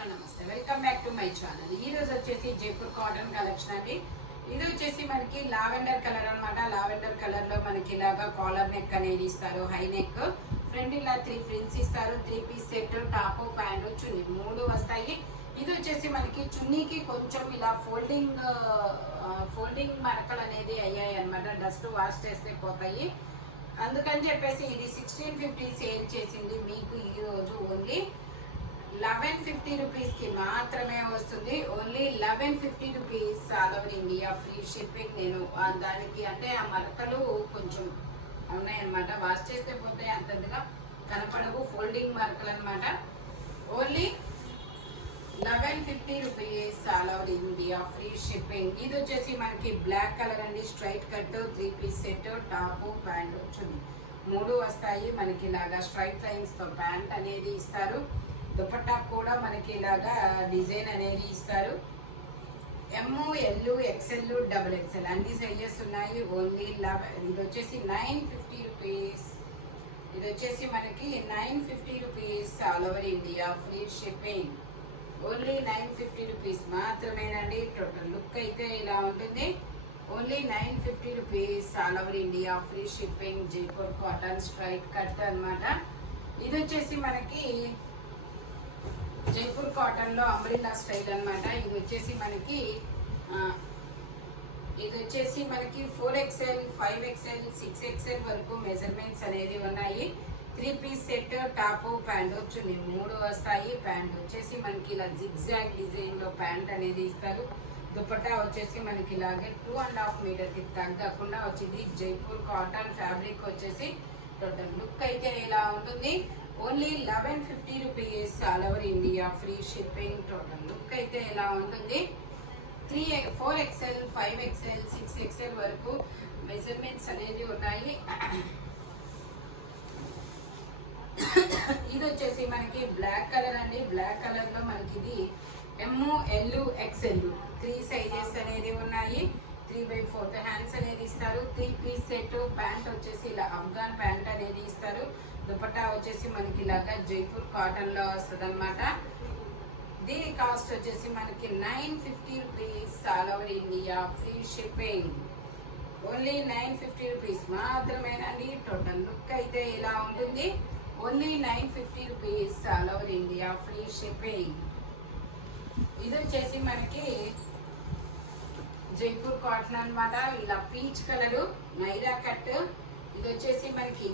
Hello నమస్తే, welcome back to my channel. ఈ రోజు వచ్చేసి జైపూర్ కాటన్ కలెక్షన్ అండి. ఇది వచ్చేసి మనకి లావెండర్ కలర్ అనమాట. లావెండర్ కలర్ లో మనకి ఇలాగా కాలర్ నెక్ అనేది ఇస్తారు, హై నెక్. ఫ్రంట్ ఇలా 3 ఫ్రిల్స్ ఇస్తారు. 3 పీస్ సెట్, టాప్ ప్యాంట్ చున్నీ 3 వస్తాయి. ఇది వచ్చేసి మనకి చున్నీకి కొంచెం ఇలా ఫోల్డింగ్ మరకలు అనేది అయ్యాయి అనమాట. డస్ట్ వాష్ చేస్తే పోతాయి. అందుకని చెప్పేసి ఇది 1650 సేల్ చేసింది. మీకు ఈ రోజు ఓన్లీ 1150 రూపీస్కి మాత్రమే వస్తుంది. Only 1150 rupees all over India free shipping. నేను దానికి అంటే ఆ మరకలు కొంచెం ఉన్నాయన్నమాట, వాష్ చేస్తే పోతే అంతగా కనపడవు, ఫోల్డింగ్ మరకలు అనమాట. Only 1150 rupees all over India free shipping. ఇది వచ్చేసి మనకి బ్లాక్ కలర్ అండి, straight cut 3 piece set, top pant చున్నీ 3 వస్తాయి. మనకి ఇలాగా స్ట్రైట్ లైన్స్ తో ప్యాంట్ అనేది ఇస్తారు. దుపట్టా కూడా మనకి ఇలాగా డిజైన్ అనేది ఇస్తారు. M, L, XL, double XL అన్ని సైజెస్ ఉన్నాయి. ఓన్లీ ఇది వచ్చేసి 950 రూపీస్. ఇది వచ్చేసి మనకి 950 rupees all over India free shipping. Only 950 rupees మాత్రమేనండి. టోటల్ లుక్ అయితే ఇలా ఉంటుంది. Only 950 rupees all over India free shipping. Jaipur cotton straight cut అనమాట. ఇది వచ్చేసి మనకి జైపూర్ కాటన్ లో అంబ్రెల్లా స్టైల్ అనమాట. ఇది వచ్చేసి మనకి 4XL, 5XL, 6XL వరకు మెజర్మెంట్స్ అనేది ఉన్నాయి. 3 పీస్ సెట్, టాప్ ప్యాంట్ చున్నీ 3 వస్తాయి. ప్యాంట్ వచ్చేసి మనకి ఇలా జిగ్జాగ్ డిజైన్ లో ప్యాంట్ అనేది ఇస్తారు. దుపట్టా వచ్చేసి మనకి ఇలాగే 2.5 మీటర్కి తగ్గకుండా వచ్చింది. జైపూర్ కాటన్ ఫ్యాబ్రిక్ వచ్చేసి టోటల్ లుక్ అయితే ఇలా ఉంటుంది. Only 1150 rupees all over India free shipping. Total look అయితే ఇలా ఉంటుంది. 4XL, 5XL, 6XL వరకు మెజర్మెంట్స్ అనేది ఉన్నాయి. ఇది వచ్చేసి మనకి బ్లాక్ కలర్ అండి. బ్లాక్ కలర్ లో మనకి ఇది ఎమ్, ఎల్, ఎక్స్ఎల్ 3 సైజెస్ అనేది ఉన్నాయి. 3/4 హ్యాండ్స్ అనేది ఇస్తారు. 3 పీస్ సెట్, ప్యాంట్ వచ్చేసి ఇలా అఫ్ఘాన్ ప్యాంట్ అనేది ఇస్తారు. దుపట్టా వచ్చేసి మనకి ఇలాగా జైపూర్ కాటన్ లో వస్తుంది అనమాట. దీని కాస్ట్ వచ్చేసి మనకి 950 rupees all over India free shipping. Only 950 rupees మాత్రమేనండి. టోటల్ లుక్ అయితే ఇలా ఉంటుంది. Only 950 rupees all over India free shipping. ఇది వచ్చేసి మనకి జైపూర్ కాటన్ అనమాట. ఇలా పీచ్ కలర్ మైరా కట్. ఇది వచ్చేసి మనకి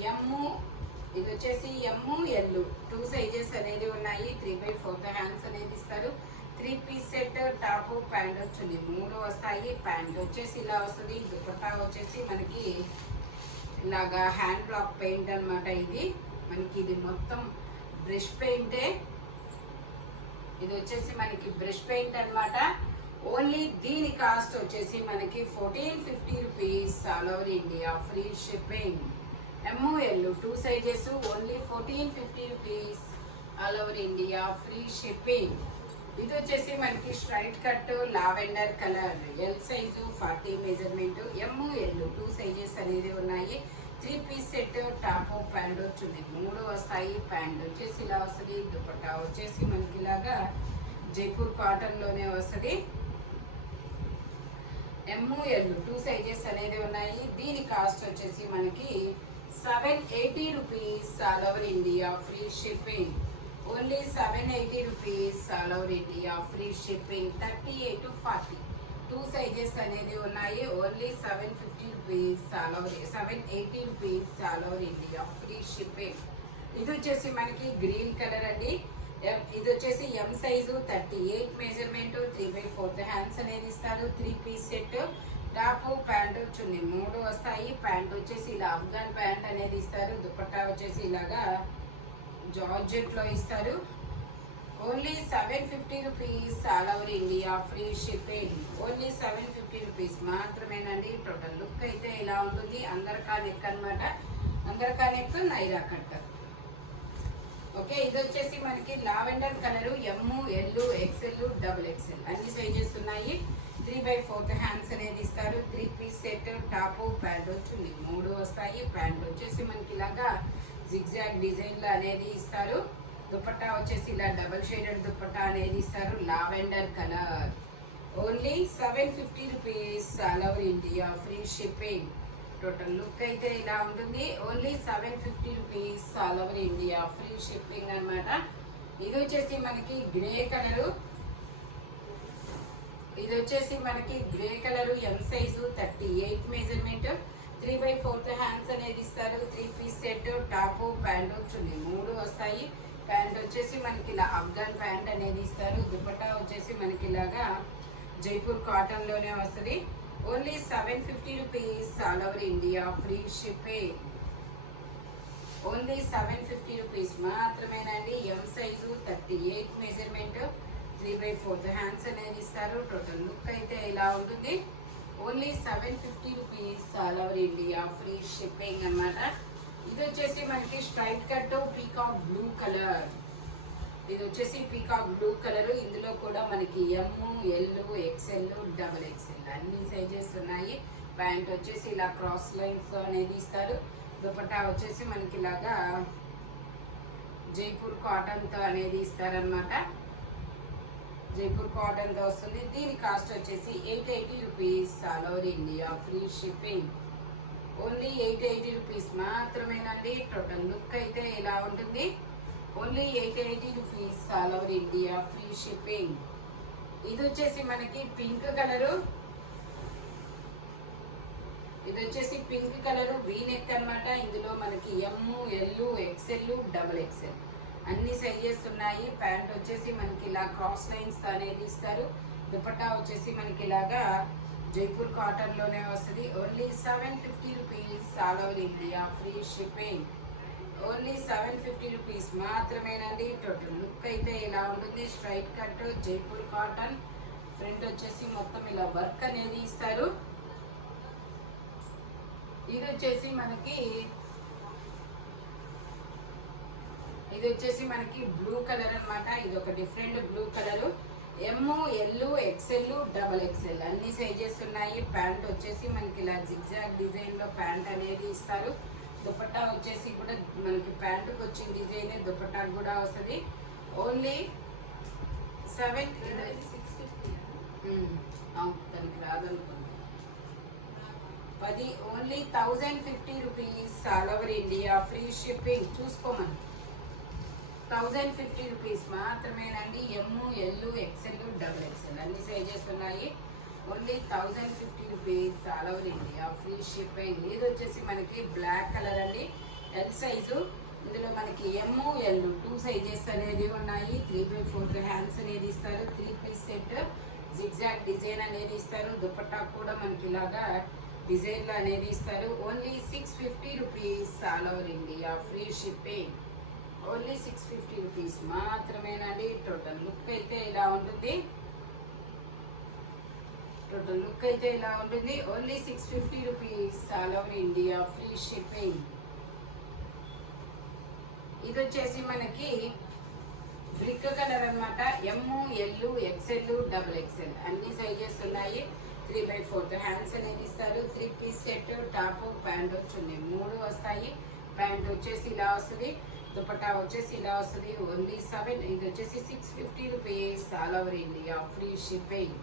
ఇది వచ్చేసి ఎమ్, ఎల్ 2 సైజెస్ అనేది ఉన్నాయి. 3/4 హ్యాండ్స్ అనేది ఇస్తారు. 3 పీస్ సెట్, టాప్ ప్యాంట్ వచ్చింది 3 వస్తాయి. ప్యాంట్ వచ్చేసి ఇలా వస్తుంది. దుపట్టా వచ్చేసి మనకి ఇలాగా హ్యాండ్ బ్లాక్ పెయింట్ అనమాట. ఇది మొత్తం బ్రష్ పెయింటే. ఇది వచ్చేసి మనకి బ్రష్ పెయింట్ అనమాట. ఓన్లీ దీని కాస్ట్ వచ్చేసి మనకి 1450 rupees all over India free shipping. M, L 2 sizes. Only 1450 rupees all over India free shipping. ఇది వచ్చేసి మనకి straight cut lavender colour. L size 40 measurement. M, L 2 sizes అనేది ఉన్నాయి. 3 పీస్ సెట్, టాప్ ప్యాంట్ వచ్చింది 3 వస్తాయి. Pant వచ్చేసి ఇలా వస్తుంది. దుపట్టా వచ్చేసి మనకి ఇలాగా జైపూర్ కాటన్ లోనే వస్తుంది. ఎమ్, ఎల్ 2 సైజెస్ అనేది ఉన్నాయి. దీని కాస్ట్ వచ్చేసి మనకి 780 rupees all over India free shipping. Only 780 rupees all over India free shipping. 38 to 40 2 sizes అనేది ఉన్నాయి. Only 750 rupees 780 rupees all over India free shipping. ఇది వచ్చేసి మనకి గ్రీన్ కలర్ అండి. ఇది వచ్చేసి ఎం సైజు 38 మెజర్మెంట్. 3/4 హ్యాండ్స్ అనేది ఇస్తారు. 3 పీస్ సెట్, టాప్ ప్యాంట్ చున్నీ 3 వస్తాయి. ప్యాంట్ వచ్చేసి ఇలా అఫ్ఘాన్ ప్యాంట్ అనేది ఇస్తారు. దుపట్టా వచ్చేసి ఇలాగా జార్జెట్ లో ఇస్తారు. Only 750 rupees all over India free shipping. Only 750 rupees మాత్రమేనండి. టోటల్ లుక్ అయితే ఇలా ఉంటుంది. అందరికా నెక్ అనమాట. అందరికా నెక్ నైరా కట్. ఓకే, ఇది వచ్చేసి మనకి lavender colour. M, L, XL, double XL అన్ని సైజెస్ ఉన్నాయి. 3/4 హ్యాండ్స్ అనేది ఇస్తారు. 3 పీస్ సెట్, టాప్ ప్యాంట్ వచ్చింది 3 వస్తాయి. ప్యాంట్ వచ్చేసి మనకి ఇలాగా జిగ్జాగ్ డిజైన్ లో అనేది ఇస్తారు. దుపట్టా వచ్చేసి ఇలా డబల్ షేడెడ్ దుపట్టా అనేది ఇస్తారు, lavender colour. Only 750 rupees all over India, free shipping. Total look అయితే ఇలా ఉంటుంది. Only 750 rupees all over India, free shipping అనమాట. ఇది వచ్చేసి మనకి గ్రే కలరు, ఇది వచ్చేసి మనకి grey colour, M size, 38 measurement, 3/4 hands అనేది ఇస్తారు. 3 పీస్ సెట్, టాప్ ప్యాంట్ చున్నీ 3 వస్తాయి. ప్యాంట్ వచ్చేసి మనకి ఇలా అఫ్ఘాన్ ప్యాంట్ అనేది ఇస్తారు. దుపట్టా వచ్చేసి మనకి ఇలాగా జైపూర్ కాటన్ లోనే వస్తుంది. Only 750 rupees all over India, free shipping. Only 750 rupees మాత్రమేనండి. ఎం సైజు, 38 మెజర్మెంట్, 3/4 హ్యాండ్స్ అనేది ఇస్తారు. టోటల్ లుక్ అయితే ఇలా ఉంటుంది. Only 750 rupees all over India, free shipping అన్నమాట. ఇది వచ్చేసి మనకి straight cut peacock blue colour. ఇది వచ్చేసి పీకాక్ బ్లూ కలర్. ఇందులో కూడా మనకి M, L, XL, double XL అన్ని సైజెస్ ఉన్నాయి. ప్యాంట్ వచ్చేసి ఇలా క్రాస్ లైన్స్ అనేది ఇస్తారు. దుపట్టా వచ్చేసి మనకి ఇలాగా జైపూర్ కాటన్తో అనేది ఇస్తారనమాట. జైపూర్ కాటన్తో వస్తుంది. దీని కాస్ట్ వచ్చేసి 880 rupees all over India, free shipping. Only 880 rupees మాత్రమేనండి. టోటల్ లుక్ అయితే ఇలా ఉంటుంది. Only 880 rupees all over India, free shipping. ఇది వచ్చేసి మనకి పింక్ కలరు, ఇది వచ్చేసి పింక్ కలరు, వీ నెక్ అనమాట. ఇందులో మనకి M, L, XL, double XL అన్ని సైజెస్ ఉన్నాయి. ప్యాంట్ వచ్చేసి మనకి ఇలా క్రాస్ లైన్స్ అనేది ఇస్తారు. దుపట్టా వచ్చేసి మనకి ఇలాగా జైపూర్ కాటన్ లోనే వస్తుంది. Only 750 rupees all over India, free shipping. Only 750 rupees మాత్రమేనండి. టోటల్ లుక్ అయితే ఇలా ఉంటుంది. Straight cut Jaipur cotton. Front వచ్చేసి మొత్తం ఇలా వర్క్ అనేది ఇస్తారు. ఇది వచ్చేసి మనకి బ్లూ కలర్ అన్నమాట. ఇది ఒక డిఫరెంట్ బ్లూ కలరు. ఎమ్, ఎల్, ఎక్స్ఎల్, డబల్ ఎక్స్ఎల్ అన్ని సైజెస్ ఉన్నాయి. ప్యాంట్ వచ్చేసి మనకి ఇలా జిగ్జాగ్ డిజైన్ లో ప్యాంట్ అనేది ఇస్తారు. దుపట్టా వచ్చేసి కూడా మనకి ప్యాంటుకు వచ్చిన డిజైన్ దుపట్టా కూడా వస్తుంది. ఓన్లీ 650 దానికి రాదనుకోండి 10. Only 1050 rupees all over India, free shipping. చూసుకోమని 1050 రూపీస్ మాత్రమేనండి. ఎమ్, ఎల్, ఎక్స్ఎల్, డబుల్ ఎక్స్ఎల్ అన్ని సైజెస్ ఉన్నాయి. Only 1050 rupees all over India, free shipping. ఇది వచ్చేసి మనకి బ్లాక్ కలర్ అండి, ఎల్ సైజు. ఇందులో మనకి ఎమ్, ఎల్ 2 సైజెస్ అనేది ఉన్నాయి. 3/4 హ్యాండ్స్ అనేది ఇస్తారు. 3 పీస్ సెట్, జిగ్జాగ్ డిజైన్ అనేది ఇస్తారు. దుపట్టా కూడా మనకి ఇలాగా డిజైన్లు అనేది ఇస్తారు. Only 650 rupees all over India, free shipping. Only 650 rupees మాత్రమేనండి. టోటల్ లుక్ అయితే ఇలా ఉంటుంది. Only 650 rupees all over India, free shipping. ఇది వచ్చేసి మనకి బ్రిక్ కలర్ అనమాట. M, L, XL, double XL అన్ని సైజెస్ ఉన్నాయి. 3/4 హ్యాండ్స్ అనేది ఇస్తారు. 3 పీస్ సెట్, టాప్ ప్యాంట్ చున్నీ 3 వస్తాయి. ప్యాంట్ వచ్చేసి ఇలా వస్తుంది. దుపట్టా వచ్చేసి ఇలా వస్తుంది. ఓన్లీ 7. ఇది వచ్చేసి 650 rupees all over India, free shipping.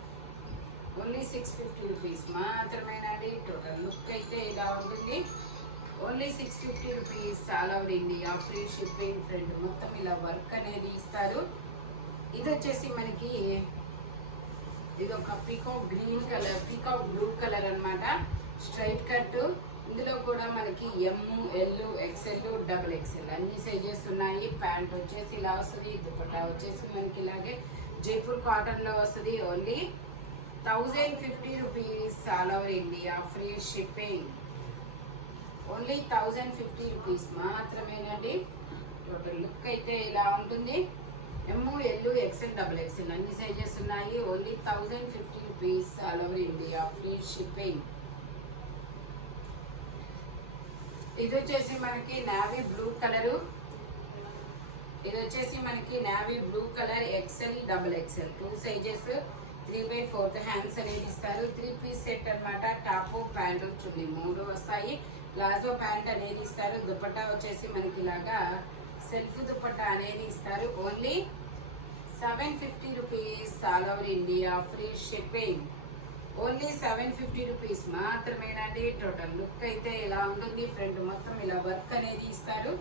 Only 650 rupees మాత్రమేనండి. టోటల్ లుక్ అయితే ఇలా ఉంటుంది. Only 650 rupees all over India, free shipping. Front మొత్తం ఇలా వర్క్ అనేది ఇస్తారు. ఇది వచ్చేసి మనకి ఇది ఒక peacock green colour, peacock blue colour అనమాట. Straight cut. ఇందులో కూడా మనకి M, L, XL, double XL అన్ని సైజెస్ ఉన్నాయి. ప్యాంట్ వచ్చేసి ఇలా వస్తుంది. దుపట్టా వచ్చేసి మనకి ఇలాగే జైపూర్ కాటన్ లో వస్తుంది. Only 1050 rupees all over India, free shipping. Only 1050 rupees మాత్రమేనండి. టోటల్ లుక్ అయితే ఇలా ఉంటుంది. M, L, XL, double XL అన్ని సైజెస్ ఉన్నాయి. Only 1050 rupees all over India, free shipping. ఇది వచ్చేసి మనకి నావీ బ్లూ కలరు. ఇది వచ్చేసి మనకి navy blue colour, XL, double XL 2 sizes. 3/4 hands అనేది ఇస్తారు. 3 పీస్ సెట్ అనమాట. టాప్ ప్యాంటు చున్నీ 3 వస్తాయి. ప్లాజో ప్యాంట్ అనేది ఇస్తారు. దుపట్టా వచ్చేసి మనకి ఇలాగా సెల్ఫ్ దుపట్టా అనేది ఇస్తారు. Only 750 rupees all over India, free shipping. Only 750 rupees మాత్రమేనండి. టోటల్ లుక్ అయితే ఇలా ఉంటుంది. ఫ్రంట్ మొత్తం ఇలా వర్క్ అనేది ఇస్తారు.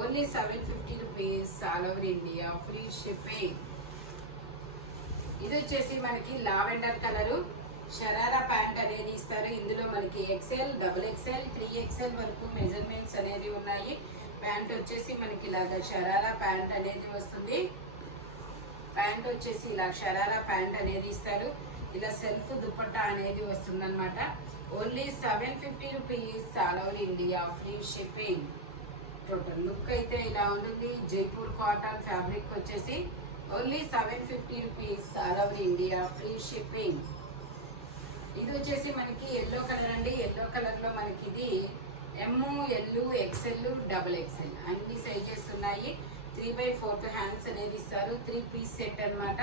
Only 750 rupees all over India, free shipping. ఇది వచ్చేసి మనకి లావెండర్ కలరు షరారా ప్యాంట్ అనేది ఇస్తారు. ఇందులో మనకి ఎక్సెల్, డబుల్ ఎక్సెల్, 3XL వరకు మెజర్మెంట్స్ అనేది ఉన్నాయి. ప్యాంట్ వచ్చేసి మనకి ఇలాగా షరారా ప్యాంట్ అనేది వస్తుంది. ప్యాంట్ వచ్చేసి ఇలా షరారా ప్యాంట్ అనేది ఇస్తారు. ఇలా సెల్ఫ్ దుపట్టా అనేది వస్తుంది అనమాట. Only 750 rupees all over India, free shipping. Total look అయితే ఇలా ఉంటుంది. జైపూర్ కాటన్ ఫ్యాబ్రిక్ వచ్చేసి only 750 rupees all over India, free shipping. ఇది వచ్చేసి మనకి ఎల్లో కలర్ అండి. ఎల్లో కలర్లో మనకి ఇది ML, XL, డబుల్ ఎక్సెల్ అన్ని సైజెస్ ఉన్నాయి. 3/4 హ్యాండ్స్ అనేది ఇస్తారు. 3 పీస్ సెట్ అనమాట.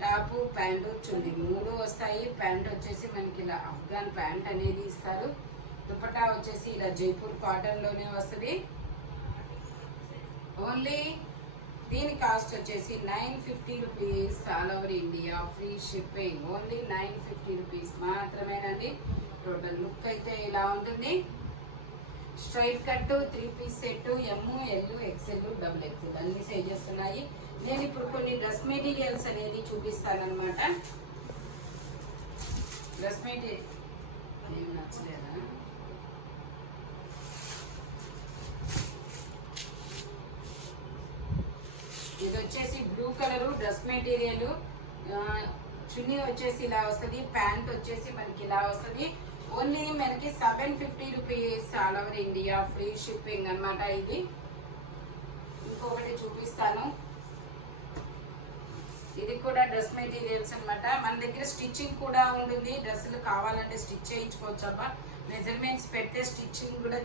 టాపు, ప్యాంటు, చున్నీ 3 వస్తాయి. ప్యాంట్ వచ్చేసి మనకి ఇలా అఫ్ఘాన్ ప్యాంట్ అనేది ఇస్తారు. దుపట్టా వచ్చేసి ఇలా జైపూర్ కాటన్లోనే వస్తుంది. ఓన్లీ దీని కాస్ట్ వచ్చేసి 950 rupees all over India, free shipping. Only 950 rupees మాత్రమేనండి. టోటల్ లుక్ అయితే ఇలా ఉంటుంది. Straight cut, 3 piece set, ML, XL, double XL అన్ని సైజెస్ ఉన్నాయి. నేను ఇప్పుడు కొన్ని డ్రెస్ మెటీరియల్స్ అనేది చూపిస్తానమాట. డ్రెస్ మెటీరియల్ ఏం నచ్చలేదా? ఇది వచ్చేసి బ్లూ కలరు డ్రెస్ మెటీరియల్. చున్నీ వచ్చేసి ఇలా వస్తుంది. ప్యాంట్ వచ్చేసి మనకి ఇలా వస్తుంది. ఓన్లీ మనకి 750 rupees all over India, free shipping అనమాట. ఇది ఇంకొకటి చూపిస్తాను. ఇది కూడా డ్రెస్ మెటీరియల్స్ అనమాట. మన దగ్గర స్టిచ్చింగ్ కూడా ఉంటుంది. డ్రెస్సులు కావాలంటే స్టిచ్ చేయించుకోవచ్చు. అబ్బా మెజర్మెంట్స్ పెడితే స్టిచ్చింగ్ కూడా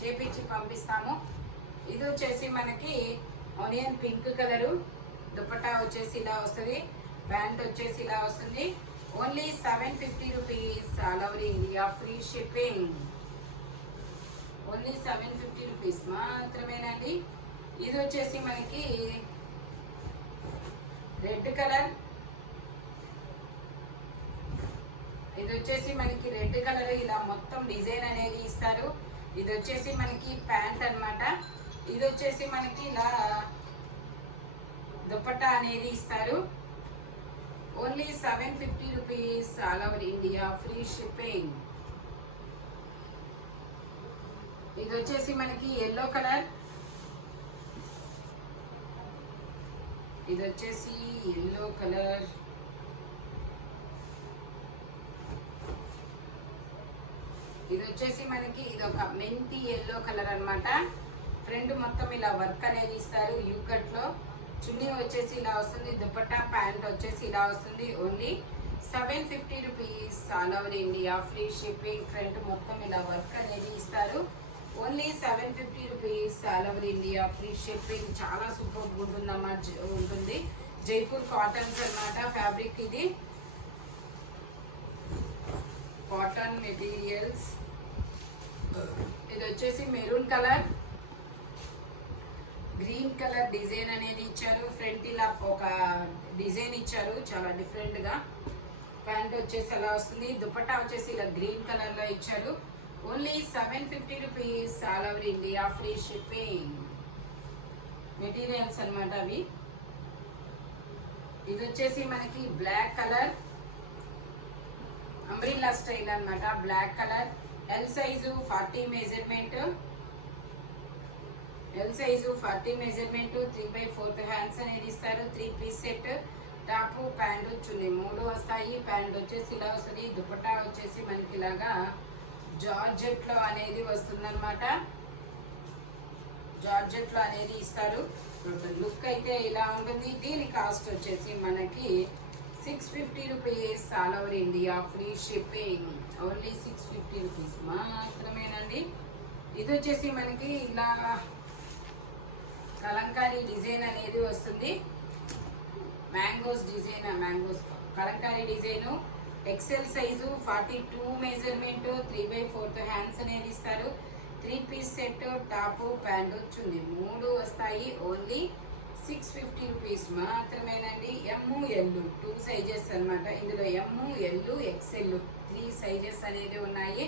చేపించి పంపిస్తాము. ఇది వచ్చేసి మనకి ఆనియన్ పింక్ కలరు. దుపట్టా వచ్చేసి ఇలా వస్తుంది. ప్యాంట్ వచ్చేసి ఇలా వస్తుంది. Only 750 rupees all over India, free shipping. Only 750 rupees మాత్రమేనండి. ఇది వచ్చేసి మనకి రెడ్ కలర్. ఇది వచ్చేసి మనకి రెడ్ కలర్ ఇలా మొత్తం డిజైన్ అనేది ఇస్తారు. ఇది వచ్చేసి మనకి ప్యాంట్ అనమాట. ఇది వచ్చేసి మనకి ఇలా దుపట్టా అనేది ఇస్తారు. Only 750 rupees all over India, free shipping. ఇది వచ్చేసి మనకి ఎల్లో కలర్. ఇది వచ్చేసి ఎల్లో కలర్. ఇది వచ్చేసి మనకి ఇది ఒక మెంతి ఎల్లో కలర్ అనమాట. ఫ్రంట్ మొత్తం ఇలా వర్క్ అనేది ఇస్తారు యూకట్ లో. చున్నీ వచ్చేసి ఇలా వస్తుంది. దుపట్టా ప్యాంట్ వచ్చేసి ఇలా వస్తుంది. Only 750 rupees all over India, free shipping. Front మొత్తం ఇలా వర్క్ అనేది ఇస్తారు. Only 750 rupees all over India, free shipping. చాలా సూపర్ ఉంటుందమ్మా, ఉంటుంది. జైపూర్ కాటన్స్ అన్నమాట ఫ్యాబ్రిక్. ఇది కాటన్ మెటీరియల్స్. ఇది వచ్చేసి maroon colour, green colour design అనేది ఇచ్చారు. ఫ్రంట్ ఇలా ఒక డిజైన్ ఇచ్చారు చాలా డిఫరెంట్ గా. ప్యాంట్ వచ్చేసి అలా వస్తుంది. దుపట్టా వచ్చేసి ఇలా గ్రీన్ కలర్ లో ఇచ్చారు. Only 750 rupees all over India, free shipping. Materials అన్నమాట అవి. ఇది వచ్చేసి మనకి బ్లాక్ కలర్ అంబ్రిల్లా స్టైల్ అన్నమాట. Black colour. L size 40 measurement. L size 40 measurement. 3/4 hands అనేది ఇస్తారు. 3 piece set. Top, pant, chunni 3 వస్తాయి. ప్యాంట్ వచ్చేసి ఇలా వస్తుంది. దుపట్టా వచ్చేసి మనకి ఇలాగా జార్జెట్ లో అనేది వస్తుందన్నమాట. జార్జెట్ లో అనేది ఇస్తారు. లుక్ అయితే ఇలా ఉంటుంది. దీని కాస్ట్ వచ్చేసి మనకి 650 rupees all over India, free shipping. Only 650 rupees మాత్రమేనండి. ఇది వచ్చేసి మనకి ఇలా కలంకారీ డిజైన్ అనేది వస్తుంది. Mangoes design, mangoes kalamkari design. XL size 42 measurement. 3/4 hands అనేది ఇస్తారు. 3 పీస్ సెట్ టాప్ ప్యాంట్ చున్నీ 3 వస్తాయి. ఓన్లీ 650 రూపీస్ మాత్రమేనండి. ML 2 సైజెస్ అన్నమాట. ఇందులో ML XL 3 సైజెస్ అనేది ఉన్నాయి.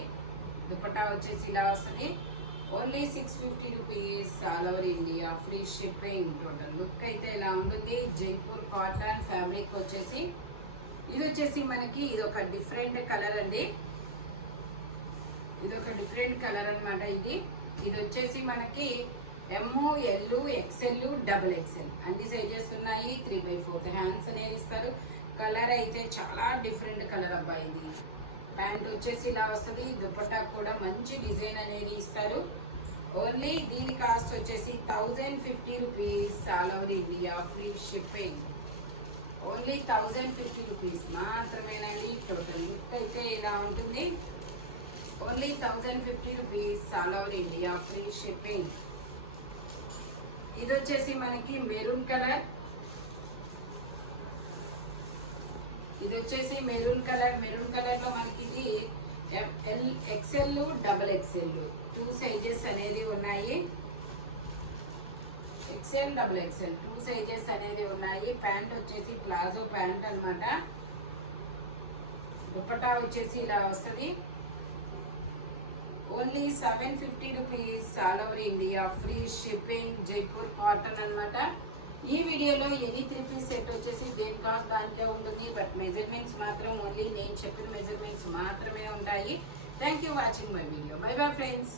దుపట్టా వచ్చేసి ఇలా వస్తుంది. Only 650 rupees all over India free shipping. Total look అయితే ఇలా ఉంటుంది. జైపూర్ కాటన్ ఫ్యాబ్రిక్ వచ్చేసి ఇది వచ్చేసి మనకి ఇది ఒక డిఫరెంట్ కలర్ అండి. ఇది ఒక డిఫరెంట్ కలర్ అనమాట. ఇది వచ్చేసి మనకి ML XL XXL అన్ని సైజెస్ ఉన్నాయి. 3/4 హ్యాండ్స్ అనేది ఇస్తారు. కలర్ అయితే చాలా డిఫరెంట్ కలర్ అబ్బాయి. ఇది ప్యాంట్ వచ్చేసి ఇలా వస్తుంది. దుపట్టా కూడా మంచి డిజైన్ అనేది ఇస్తారు. ఓన్లీ దీని కాస్ట్ వచ్చేసి 1050 rupees all over India free shipping. Only 1050 rupees మాత్రమేనండి. టోటల్ లుక్ అయితే ఇలా ఉంటుంది. Only 1050 rupees all over India free shipping. ఇది వచ్చేసి మనకి మెరూన్ కలర్. ఇది వచ్చేసి మెరూన్ కలర్. మెరూన్ కలర్ లో మనకి ఇది ML XL XXL 2 సైజెస్ అనేది ఉన్నాయి. XL XXL 2 సైజెస్ అనేది ఉన్నాయి. ప్యాంట్ వచ్చేసి ప్లాజో ప్యాంట్ అన్నమాట. దుపట్టా వచ్చేసి ఇలా వస్తుంది. Only 750 rupees all over India free shipping. Jaipur cotton అన్నమాట. ఈ వీడియోలో ఎనీ 3 పీస్ సెట్ వచ్చేసి దేని కాస్ట్ దానికే ఉంటుంది. బట్ మెజర్మెంట్స్ మాత్రం ఓన్లీ నేను చెప్పిన మెజర్మెంట్స్ మాత్రమే ఉంటాయి. Thank you watching my video. By bye friends.